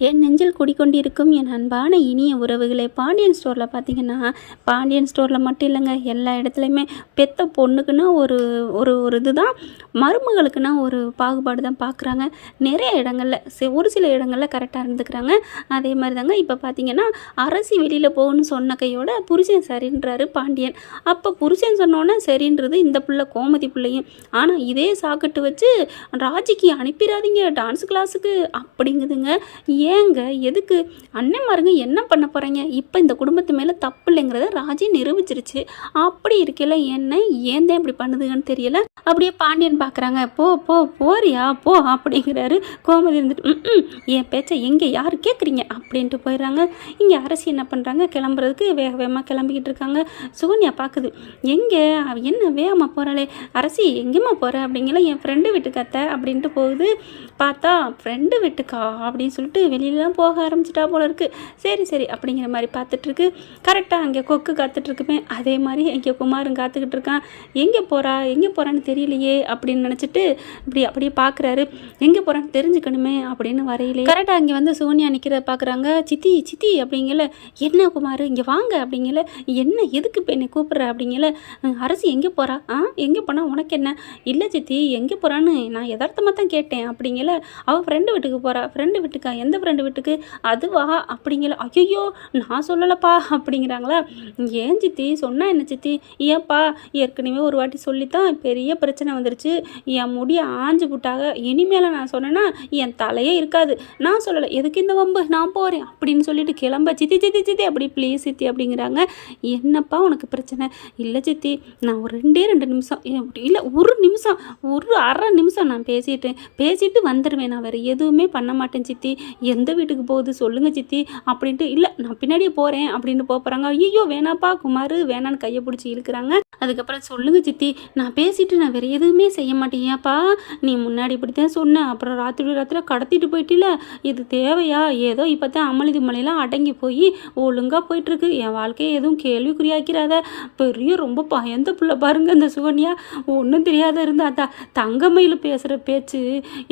என் நெஞ்சில் குடிக்கொண்டிருக்கும் என் அன்பான இனிய உறவுகளே, பாண்டியன் ஸ்டோரில் பார்த்தீங்கன்னா, பாண்டியன் ஸ்டோரில் மட்டும் இல்லைங்க, எல்லா இடத்துலையுமே பெத்த பொண்ணுக்குன்னா ஒரு ஒரு ஒரு இதுதான், மருமகளுக்குன்னா ஒரு பாகுபாடு தான் பார்க்குறாங்க. நிறைய இடங்களில் ஒரு சில இடங்களில் கரெக்டாக இருந்துக்கிறாங்க. அதே மாதிரி தாங்க இப்போ பார்த்தீங்கன்னா, அரசி வெளியில் போகணும்னு சொன்ன கையோட புருஷன் சரின்றாரு பாண்டியன். அப்போ புருஷன் சொன்னோன்னே சரின்றது இந்த பிள்ளை கோமதி பிள்ளையும். ஆனால் இதே சாக்கட்டு வச்சு ராஜிக்கு அனுப்பிடாதீங்க டான்ஸ் கிளாஸுக்கு அப்படிங்குதுங்க. ஏங்க எதுக்கு அண்ணன்மாருங்க என்ன பண்ண போகிறீங்க? இப்போ இந்த குடும்பத்து மேலே தப்பு இல்லைங்கிறத ராஜி நிரூபிச்சிருச்சு. அப்படி இருக்கையில் என்ன ஏன் தான் இப்படி பண்ணுதுங்கன்னு தெரியல. அப்படியே பாண்டியன் பார்க்குறாங்க. போ போ போறியா போ அப்படிங்கிறாரு. கோமதி இருந்துட்டு என் பேச்சை எங்கே யார் கேட்குறீங்க அப்படின்ட்டு போயிடுறாங்க. இங்கே அரசி என்ன பண்ணுறாங்க, கிளம்புறதுக்கு வேக வேகமாக கிளம்பிக்கிட்டு இருக்காங்க. சுகன்யா பார்க்குது, எங்கே என்ன வேகமாக போகிறாளே, அரசி எங்கேம்மா போகிற அப்படிங்கிற, என் ஃப்ரெண்டு வீட்டுக்கு அத்தை அப்படின்ட்டு போகுது. பார்த்தா ஃப்ரெண்டு வீட்டுக்கா அப்படின்னு சொல்லிட்டு வெளியிலலாம் போக ஆரம்பிச்சிட்டா போல இருக்குது. சரி சரி அப்படிங்கிற மாதிரி பார்த்துட்ருக்கு. கரெக்டாக அங்கே கொக்கு காத்துட்ருக்குமே, அதே மாதிரி இங்கே குமாரும் காத்துக்கிட்டு இருக்கான். எங்கே போகிறான்னு தெரியலையே அப்படின்னு நினச்சிட்டு அப்படியே பார்க்குறாரு. எங்கே போகிறான்னு தெரிஞ்சுக்கணுமே அப்படின்னு வரையிலே கரெக்டாக அங்கே வந்து சோனியா நிற்கிறத பார்க்குறாங்க. சித்தி சித்தி அப்படிங்கல, என்ன குமார் இங்கே வாங்க அப்படிங்கல, என்ன எதுக்கு இப்போ என்னை கூப்பிட்ற அப்படிங்கல, அரசி எங்கே போகிறா, எங்கே போனால் உனக்கு என்ன, இல்லை சித்தி எங்கே போகிறான்னு நான் யதார்த்தமாக தான் கேட்டேன் அப்படிங்கல, அவள் ஃப்ரெண்டு வீட்டுக்கு போகிறா. ஃப்ரெண்டு வீட்டுக்கா, எந்த ஃப்ரெண்டு வீட்டுக்கு, அதுவா அப்படிங்கல, ஐயோ நான் சொல்லலப்பா அப்படிங்கிறாங்களா. ஏன் சித்தி சொன்னா என்ன சித்தி, ஏன்ப்பா ஏற்கனவே ஒரு வாட்டி சொல்லித்தான் பெரிய பிரச்சனை வந்துருச்சு, என் முடிய ஆஞ்சு புட்டாக, இனிமேல நான் சொன்னேன்னா என் தலையே இருக்காது, நான் சொல்லலை, எதுக்கு இந்த வம்பு, நான் போகிறேன் அப்படின்னு சொல்லிட்டு கிளம்ப, சித்தி சித்தி சித்தி அப்படி ப்ளீஸ் சித்தி அப்படிங்கிறாங்க. என்னப்பா உனக்கு பிரச்சனை, இல்லை சித்தி நான் ஒரு 2 நிமிஷம், இல்லை ஒரு நிமிஷம், ஒரு அரை நிமிஷம் நான் பேசிட்டு வந்துடுவேன், நான் வேறு எதுவுமே பண்ண மாட்டேன் சித்தி, எந்த வீட்டுக்கு போகுது சொல்லுங்கள் சித்தி அப்படின்ட்டு, இல்லை நான் பின்னாடியே போகிறேன் அப்படின்னு போகிறாங்க. ஐயோ வேணாப்பா குமார் வேணான்னு கையை பிடிச்சி இழுக்கிறாங்க. அதுக்கப்புறம் சொல்லுங்கள் சித்தி நான் பேசிட்டு நான் வேறு எதுவுமே செய்ய மாட்டேன், ஏப்பா நீ முன்னாடி இப்படி தான் சொன்னேன், அப்புறம் ராத்திரி கடத்திட்டு போயிட்டில, இது தேவையா, ஏதோ இப்போ தான் அமளிது மலையெல்லாம் அடங்கி போய் ஒழுங்காக போயிட்டுருக்கு, என் வாழ்க்கையை எதுவும் கேள்விக்குறியாக்கிறாத, பெரிய ரொம்ப பயந்த பிள்ளை பாருங்க அந்த சுகன்யா, ஒன்றும் தெரியாத இருந்தா தங்கமயில் பேசுகிற பேச்சு.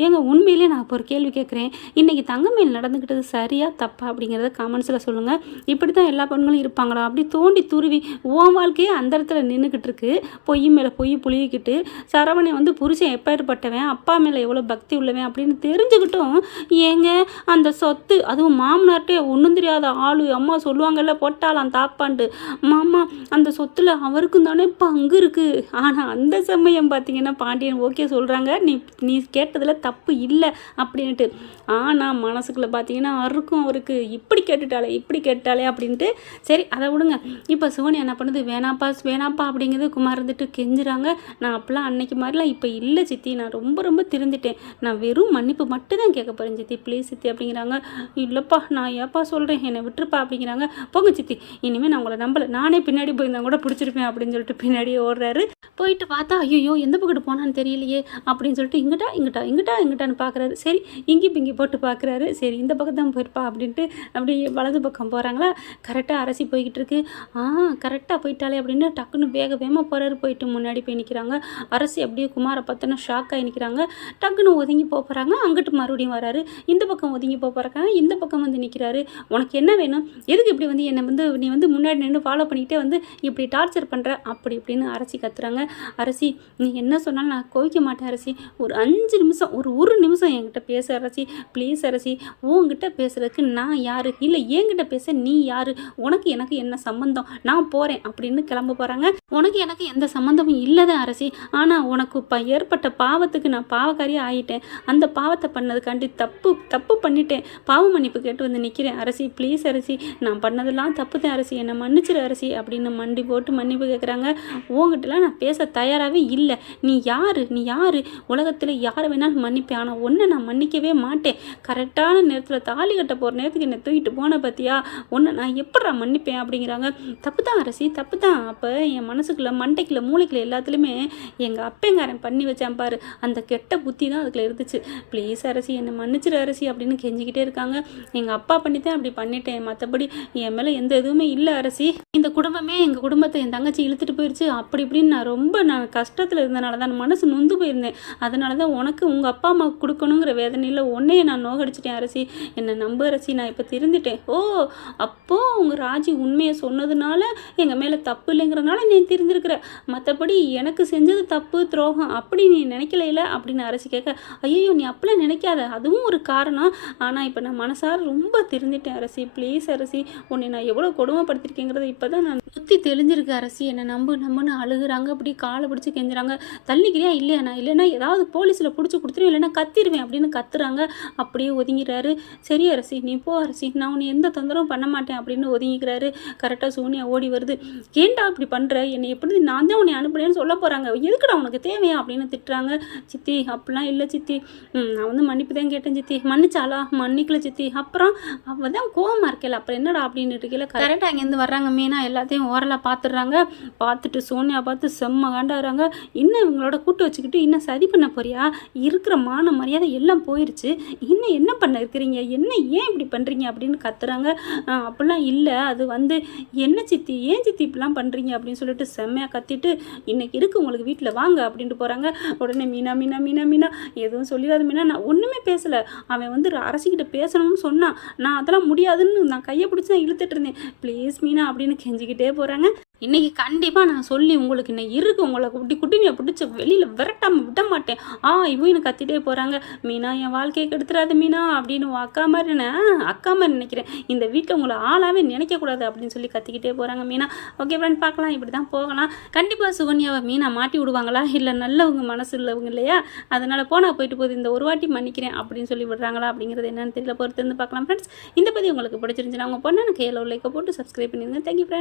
ஏங்க உண்மையிலே நான் இப்போ ஒரு கேள்வி கேட்குறேன், இன்றைக்கி தங்கமயில் நடந்துக்கிட்டது சரியா தப்பா அப்படிங்கிறத கமெண்ட்ஸில் சொல்லுங்கள். இப்படி தான் எல்லா பெண்களும் இருப்பாங்களா, அப்படி தோண்டி துருவி உன் வாழ்க்கையே அந்த இடத்துல நின்றுக்கிட்டு இருக்கு, பொய் மேலே பொய் புளிக்கிட்டு, சரவணை வந்து புருஷன் எப்பேற்பட்டவன், அப்பா மேலே எவ்வளோ பக்தி உள்ளவன் அப்படின்னு தெரிஞ்சுக்கிட்டும், ஏங்க அந்த சொத்து, அதுவும் மாமனார்ட்டே ஒன்றும் தெரியாத ஆளு, அம்மா சொல்லுவாங்கல்ல பொட்டாலாம் தாப்பாண்டு, மாமா அந்த சொத்தில் அவருக்கும் தானே பங்கு இருக்குது. ஆனால் அந்த சமயம் பார்த்தீங்கன்னா பாண்டியன் ஓகே சொல்கிறாங்க, நீ கேட்டதில் தப்பு இல்லை அப்படின்ட்டு, ஆனால் மனசுக்குள்ளே பார்த்தீங்கன்னா அருக்கும் அவருக்கு, இப்படி கேட்டுட்டாலே அப்படின்ட்டு. சரி அதை விடுங்க. இப்போ சோனியா என்ன பண்ணுது, வேணாப்பா அப்படிங்கிறது குமார் இருந்துட்டு கெஞ்சுறாங்க. நான் அப்பெல்லாம் அன்னைக்கு மாதிரிலாம் இப்போ இல்லை சித்தி, நான் ரொம்ப திருந்துட்டேன், நான் வெறும் மன்னிப்பு மட்டும் தான் கேட்க போகிறேன் சித்தி, ப்ளீஸ் சித்தி அப்படிங்கிறாங்க. இல்லைப்பா நான் ஏப்பா சொல்கிறேன், என்னை விட்டுருப்பா அப்படிங்கிறாங்க. போங்க சித்தி இனிமேல் நான் உங்களை நம்பலை, நானே பின்னாடி போயிருந்தா கூட பிடிச்சிருப்பேன் அப்படின்னு சொல்லிட்டு பின்னாடியே ஓடுறாரு. போயிட்டு பார்த்தா ஐயோ எந்த பக்கத்து போனான்னு தெரியலையே அப்படின்னு சொல்லிட்டு இங்கிட்டான்னு பார்க்குறாரு. சரி இங்கி போட்டு பார்க்குறாரு. சரி இந்த பக்கம் தான் போயிருப்பா அப்படின்ட்டு அப்படியே வலது பக்கம் போகிறாங்களா. கரெக்டாக அரசி போய்கிட்டு இருக்கு. கரெக்டாக போயிட்டாலே அப்படின்னு டக்குன்னு வேகமாக போகிறாரு. போயிட்டு முன்னாடி போய் நிற்கிறாங்க. அரசி அப்படியே குமாரை பார்த்தோன்னா ஷாக் ஆகி நிற்கிறாங்க. டக்குன்னு ஒதுங்கி போகிறாங்க. அங்கிட்டு மறுபடியும் வராரு. இந்த பக்கம் ஒதுங்கி போகிறாங்க. இந்த பக்கம் வந்து நிற்கிறாரு. உனக்கு என்ன வேணும், எதுக்கு இப்படி வந்து என்னை வந்து நீ வந்து முன்னாடி நின்று ஃபாலோ பண்ணிக்கிட்டே வந்து இப்படி டார்ச்சர் பண்ணுற அப்படி இப்படின்னு அரசி கத்துறாங்க. அரசி நீ என்ன சொன்னாலும் நான் கோவிக்க மாட்டேன் அரசி, ஒரு 5 நிமிஷம் ஒரு நிமிஷம் என்கிட்ட பேச அரசி, ப்ளீஸ் அரசி, உங்ககிட்ட பேசுறதுக்கு நான் யார், இல்லை என்கிட்ட பேச நீ யார், உனக்கு எனக்கு என்ன சம்மந்தம், நான் போகிறேன் அப்படின்னு கிளம்ப போகிறாங்க. உனக்கு எனக்கு எந்த சம்மந்தமும் இல்லைதான் அரசி, ஆனால் உனக்கு இப்போ ஏற்பட்ட பாவத்துக்கு நான் பாவக்காரியாக ஆகிட்டேன், அந்த பாவத்தை பண்ணதுக்காண்டி தப்பு பண்ணிட்டேன், பாவ மன்னிப்பு கேட்டு வந்து நிற்கிறேன் அரசி, ப்ளீஸ் அரசி, நான் பண்ணதெல்லாம் தப்பு தான் அரசி, என்னை மன்னிச்சிரு அரசி அப்படின்னு மண்டி போட்டு மன்னிப்பு கேட்குறாங்க. உங்ககிட்டலாம் நான் பேச தயாராகவே இல்லை, நீ யார் உலகத்தில் யாரை வேணாலும் மன்னிப்பேன், ஆனால் ஒன்றை நான் மன்னிக்கவே மாட்டேன், கரெக்டான நேரத்தில் தாலி கட்ட போகிற நேரத்துக்கு என்னை தூக்கிட்டு போன பார்த்தியா, ஒன்றை நான் எப்படா மன்னிப்பேன் அப்படிங்கிறாங்க. தப்பு தான் அரசி தப்பு தான், அப்போ என் மனசு மனசுக்குள்ள மண்டைக்குள்ள மூளைக்குள்ள எல்லாத்துலேயுமே எங்கள் அப்பங்காரன் பண்ணி வச்சான் பாரு, அந்த கெட்ட புத்தி தான் அதுக்குள்ள இருந்துச்சு. ப்ளீஸ் அரசி என்னை மன்னிச்சிரு அரசி அப்படின்னு கெஞ்சிக்கிட்டே இருக்காங்க. எங்கள் அப்பா பண்ணித்தான் அப்படி பண்ணிட்டேன், மற்றபடி என் மேலே எந்த எதுவுமே இல்லை அரசி. இந்த குடும்பமே எங்கள் குடும்பத்தை என் தங்கச்சி இழுத்துட்டு போயிடுச்சு அப்படி இப்படின்னு நான் கஷ்டத்தில் இருந்தனால தான் மனசு நொந்து போயிருந்தேன். அதனால தான் உனக்கு உங்கள் அப்பா அம்மாவுக்கு கொடுக்கணுங்கிற வேதனையில் உன்னையே நான் நோகடிச்சிட்டேன் அரசி, என்னை நம்ப அரசி, நான் இப்போ திருந்துட்டேன். ஓ அப்போது உங்கள் ராஜி உண்மையை சொன்னதுனால எங்கள் மேலே தப்பு இல்லைங்கிறனால நீ திருந்திருக்கிற, மற்றபடி எனக்கு செஞ்சது தப்பு துரோகம் அப்படி நீ நினைக்கல அப்படின்னு அரசி கேட்க, ஐயோ நீ அப்பெல்லாம் நினைக்காத, அதுவும் ஒரு காரணம், ஆனால் இப்போ நான் மனசார ரொம்ப திருந்திட்டேன் அரசி, ப்ளீஸ் அரசி, உன்னை நான் எவ்வளோ கொடுமைப்படுத்திருக்கேங்கிறத இப்போ தான் நான் புத்தி தெளிஞ்சிருக்கு அரசி, என்னை நம்புன்னு அழுகுறாங்க, அப்படி காலை பிடிச்சி கெஞ்சுறாங்க. தள்ளிக்கிறியா இல்லையாண்ணா, இல்லைன்னா ஏதாவது போலீஸில் பிடிச்சி கொடுத்துருவேன், இல்லைன்னா கத்திடுவேன் அப்படின்னு கத்துறாங்க. அப்படியே ஒதுங்கிறாரு. சரி அரசி நீ போ அரசி, நான் உன்னை எந்த தொந்தரவும் பண்ண மாட்டேன் அப்படின்னு ஒதுங்கிக்கிறாரு. கரெக்டாக சோனியா ஓடி வருது. ஏன்டா அப்படி பண்ணுற, என்னை எப்படி நான் தான் உன்னை அனுப்புறேன்னு சொல்ல போகிறாங்க, எதுக்குடா உனக்கு தேவையா அப்படின்னு திட்டுறாங்க. சித்தி அப்படிலாம் இல்லை சித்தி, நான் வந்து மன்னிப்பு தான் கேட்டேன் சித்தி. மன்னிச்சாலா, மன்னிக்கல சித்தி. அப்புறம் அவள் தான் கோவமாக இருக்கல, அப்புறம் என்னடா அப்படின்னு இருக்கல. கரெக்டாக அங்கேருந்து வர்றாங்க மீனா, எல்லாத்தையும் ஓரலாக பார்த்துடுறாங்க. பார்த்துட்டு சோனியா பார்த்து செம்ம காண்டாகிறாங்க. இன்னும் இவங்களோட கூட்டு வச்சுக்கிட்டு இன்னும் சதி பண்ண போறியா, இருக்கிற மான மரியாதை எல்லாம் போயிடுச்சு, இன்னும் என்ன பண்ண இருக்கிறீங்க, என்ன ஏன் இப்படி பண்ணுறீங்க அப்படின்னு கத்துறாங்க. அப்படிலாம் இல்லை, அது வந்து என்ன சித்தி, ஏன் சித்தி இப்படிலாம் பண்ணுறீங்க அப்படின்னு சொல்லிட்டு செம்மையாக கத்திட்டு, இன்னைக்கு இருக்கு உங்களுக்கு வீட்டில் வாங்க அப்படின்ட்டு போகிறாங்க. உடனே மீனா மீனா மீனா மீனா எதுவும் சொல்லிடாத மீனா, நான் ஒன்றுமே பேசலை, அவன் வந்து அரசிக்கிட்ட பேசணும்னு சொன்னான், நான் அதெல்லாம் முடியாதுன்னு நான் கையை பிடிச்சி தான் இழுத்துட்டு இருந்தேன், ப்ளீஸ் மீனா அப்படின்னு கெஞ்சிக்கிட்டே போகிறாங்க. இன்றைக்கி கண்டிப்பாக நான் சொல்லி உங்களுக்கு இன்னும் இருக்குது, உங்களை குட்டிமையை பிடிச்சி வெளியில் விரட்டாமல் விட மாட்டேன் இவங்க கத்திட்டே போகிறாங்க. மீனா என் வாழ்க்கையை கெடுத்துறாது மீனா அப்படின்னு அக்கா மாதிரி நினைக்கிறேன், இந்த வீட்டில் உங்களை ஆளாவே நினைக்கக்கூடாது அப்படின்னு சொல்லி கத்திக்கிட்டே போகிறாங்க மீனா. ஓகே ஃப்ரெண்ட், பார்க்கலாம், இப்படி தான் போகலாம். கண்டிப்பாக சுகன்யாவை மீனா மாட்டி விடுவாங்களா, இல்லை நல்லவங்க மனசு உள்ளவங்க இல்லையா, அதனால் போனால் போயிட்டு போகுது, இந்த ஒரு வாட்டி மன்னிக்கிறேன் அப்படின்னு சொல்லி விடுறாங்களா அப்படிங்கிறது என்னென்னு தெரியல, பொறுத்து இருந்து பார்க்கலாம் ஃப்ரெண்ட்ஸ். இந்த பதிவு உங்களுக்கு பிடிச்சிருந்துச்சுன்னா உங்கள் பொண்ணு கையில் லைக்கை போட்டு சப்ஸ்கிரைப் பண்ணிடுங்க. Thank you friends.